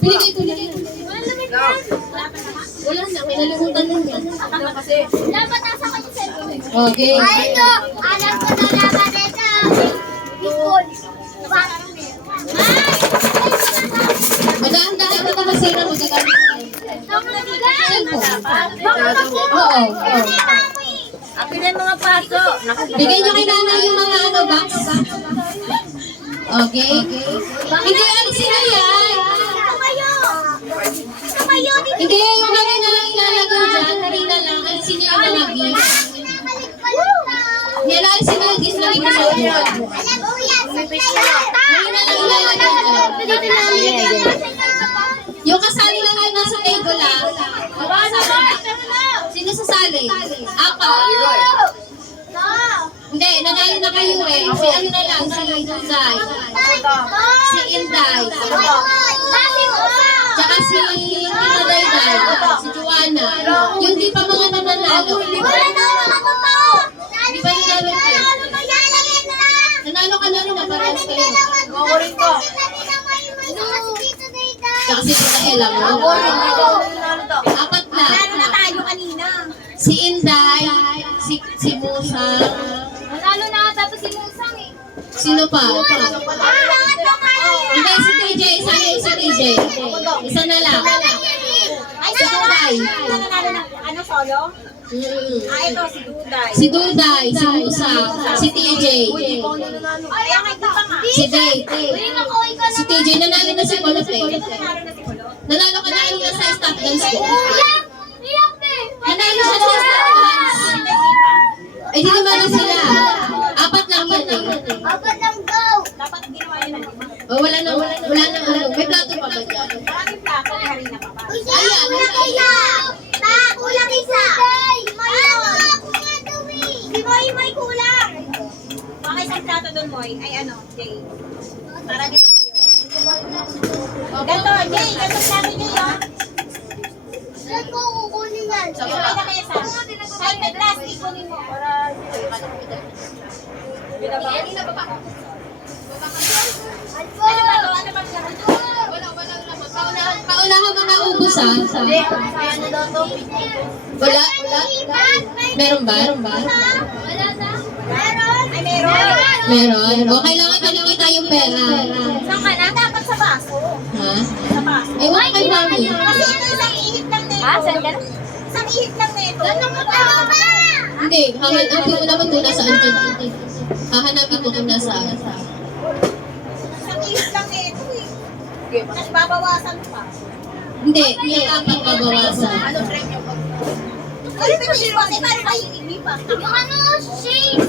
Binigay ko na yan. Wala na, may nalimutan lang yan. Dapat nasa kanya cellphone. Okay. Ay, ito! Alam ko na laban ito! Bicol! Maganda ka na masira mo sa gamit. Oo. Akin mga paso. Bigay nyo kay nanay yung mga box. Okay. Hindi, alisin na yan. Hindi, yung kanina lang ilalagay dyan. Kanina lang, alisin nyo yung mga gifts. Yan, alisin nyo yung gifts. Lagi mo sa upuan. Kanina lang ilalagay dyan. Yung kasali lang yun nasa table lang. Sino sasali? Ako. Hindi, nanalo na kayo eh. Si ano na lang, si Inday. Si Inday. Tsaka si Inday. Si Juana. Yung di pa mga nanalo. Di ba nanalo kayo? Nanalo ka na rin na parehas kayo. Tsaka si Tita Ella mo. Apat na. Nanalo na tayo kanina. Si Inday, si Musang. Nanalo na tapos si Musang eh. Sino pa? Hindi, si TJ. Isa na yung si TJ. Isa na lang. Ay, Si Duday. nanalo na. Ano, solo? Ito, si Duday. Si Duday, si Musang, si TJ. Ay, ang ito pa nga. Si Dave. Si TJ, nanalo na si Colot eh. Nanalo na si Kulot. Nanalo ka na yung sa stop dance ko. Nanalo siya sa stop dance. Eh, di naman na sila. Apat lang yan eh. Apat lang go. Dapat ginawa yun na. Oh, wala na ano. May plato pa ba dyan? Maraming plato, may harina pa ba? Ayan. Kulang isa. Si Moy, may kulang. Baka isang plato doon, Moy. Ay ano, Jay. Para di pa kayo. Ganto, Jay. Ganto plato, Jay, oh. Saan ko kukunin yan? Okay na kayo sa. Kahit may plastic, kunin mo. Para ano ba to? Ano ba to? Paunahan mo na ubus ah. Ano daw to? Wala? Meron ba? Wala na. Meron? Ay, meron. Meron. O, kailangan nakikita yung pera. Saan ka na? Dapat sa baso. Ha? Sa baso. Ewan kay mami. Kasi ito isang ihip lang na ito. Saan ka na? Isang ihip lang na ito. Ganun mo ba? Hindi, hahanapin ko naman kung nasaan dyan. Hahanapin ko kung nasaan. Isang ihip lang na ito eh. Tapos babawasan pa. Hindi, hindi dapat babawasan. Anong premyo pag... Ano ba yung kasi paano kayo ilipa? Yung ano, shake!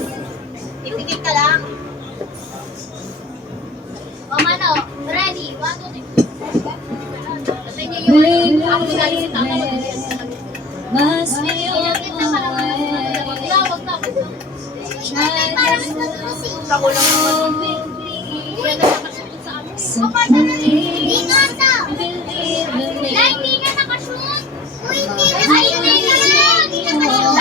Ipikit ka lang. O mano, ready? 1, 2, 3. Patay niyo yung... Ako magaling si Tama. Mas Wag na. Kakulang naman. Yan na nakashoot sa amin. Hindi nga daw. Hindi na nakashoot. Uy, hindi na nakashoot. Hindi na nakashoot.